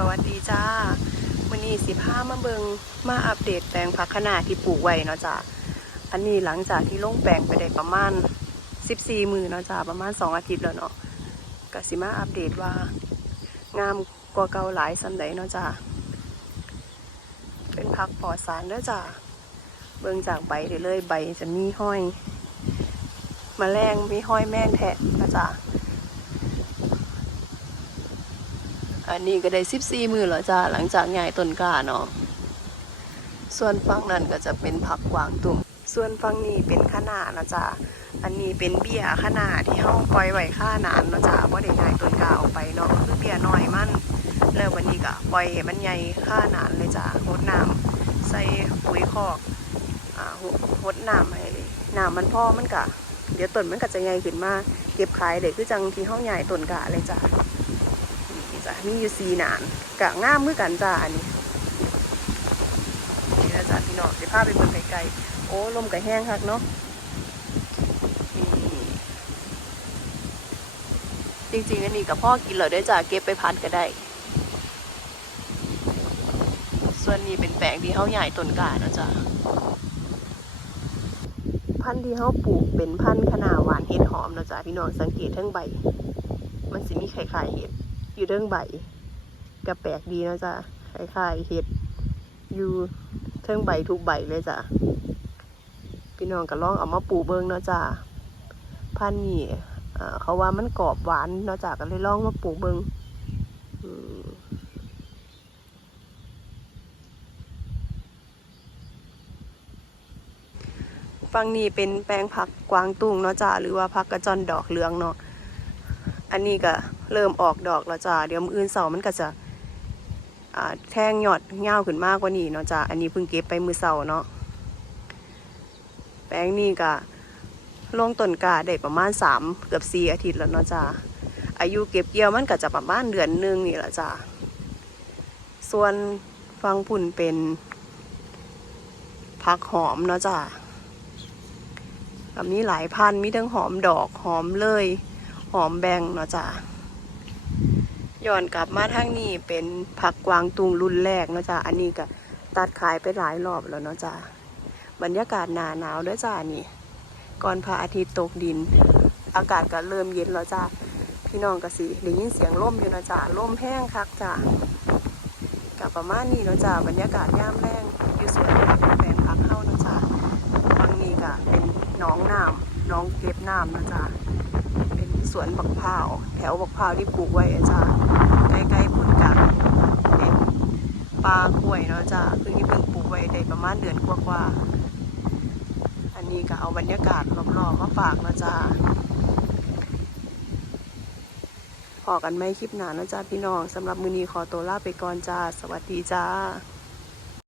สวัสดีจ้าวันนี้สิพามาเบิงมาอัปเดตแปลงผักคะน้าที่ปลูกไว้เนาะจ้าอันนี้หลังจากที่ลงแปลงไปได้ประมาณ14มือเนาะจ้าประมาณ2อาทิตย์แล้วเนาะก็สิมาอัปเดตว่างามกว่าเก่าหลายสันใดเนาะจ้าเป็นผักปลอดสารเด้อจ้าเบิงจากใบได้เลยใบจะมีห้อยมแมลงมีห้อยแมงแทะนะจ้า อันนี้ก็ได้สิบสี่มือแล้วจ้าหลังจากง่ายต้นกล้าเนาะส่วนฝั่งนั้นก็จะเป็นผักกวางตุ้งส่วนฝั่งนี้เป็นข้าหนาเนาะจ้าอันนี้เป็นเบี้ยข้าหนาที่เฮาปล่อยไว้ข้านานเนาะจ้าบ่ได้ง่ายต้นกล้าออกไปเนาะคือเบี้ยน้อยมันแล้ววันนี้ก็ปล่อยให้มันใหญ่ข้านานเลยจ้ารดน้ำใส่ปุ๋ยคอกอ่าหดน้ำให้น้ำมันพอมันก็เดี๋ยวต้นมันก็จะใหญ่ขึ้นมาเก็บขายได้คือจังที่เฮาใหญ่ต้นกล้าเลยจ้า จ้ะมีอยู่สีหนานกะง่ามมือกันจ้าอันนี้นี่นะจ้ะพี่น้องเดี๋ยวพาไปเบิ่งไกลๆโอ้ลมกะแห้งคักเนาะจริงๆอันนี้กับพ่อกินเลยได้จ้ะเก็บไปพัดก็ได้ ส่วนนี้เป็นแปลงที่เขาใหญ่ต้นกาเนาะจ้ะพันธุ์ที่เขาปลูกเป็นพันธุ์ขนาหวานเห็ดหอมเนาะจ้ะพี่น้องสังเกตทั้งใบ มันสิมีไข่ไข่เห็ด อยู่เรื่องใบก็แปลกดีเนาะจ้ะคล้ายๆเห็ดอยู่เทิงใบทุกใบเลยจ้ะพี่น้องก็ลองเอามาปลูกเบิ่งเนาะจ้ะพันนี่อ่าเขาว่ามันกรอบหวานเนาะจ้ะก็เลยลองมาปลูกเบิ่งอืมฝั่งนี้เป็นแปลงผักกวางตุ้งเนาะจ้ะหรือว่าผักกระจอนดอกเหลืองเนาะอันนี้ก็ เริ่มออกดอกแล้วจ้าเดี๋ยวมืออื่นเสามันก็จะแท่งยอดเงาขึ้นมากกว่านี้เนาะจ้าอันนี้เพิ่งเก็บไปมือเสาร์เนาะแปลงนี้ก็ลงต้นกาได้ประมาณสามเกือบสี่อาทิตย์แล้วเนาะจ้าอายุเก็บเกี่ยวมันก็จะประมาณเดือนหนึงนี่แหละจ้าส่วนฟังผุ่นเป็นผักหอมเนาะจ้าแบบนี้หลายพันมีทั้งหอมดอกหอมเลย หอมแบงเนาะจ้ะ ย้อนกลับมาทางนี้เป็นผักกวางตุงรุ่นแรกเนาะจ้ะอันนี้ก็ตัดขายไปหลายรอบแล้วเนาะจ้ะบรรยากาศหนาหนาวด้อจ้ะนี่ ก่อนพระอาทิตย์ตกดิน อากาศก็เริ่มเย็นแล้วจ้ะพี่น้องก็สิได้ยินเสียงลมอยู่นะจ้ะลมแห้งคักจ้ะกับประมาณนี้เนาะจ้ะบรรยากาศย่ามแรงอยู่สวนแปลงผักเข้านะจ้ะบางนี้ก็เป็นน้องน้ำน้องเก็บน้ำนะจ้ะ สวนบักพร้าวแถวบักพร้าวที่ปลูกไว้อะจ้าใกล้ๆพุ่นกะเป็นปลากล้วยเนาะจ้าคือที่เพิ่งปลูกไว้ได้ประมาณเดือนกว่าๆอันนี้ก็เอาบรรยากาศรอบๆมาฝากเนาะจ้าพอกันไหมคลิปหนาเนาะจ้าพี่น้องสำหรับมือนีขอตัวลาไปก่อนจ้า สวัสดีจ้า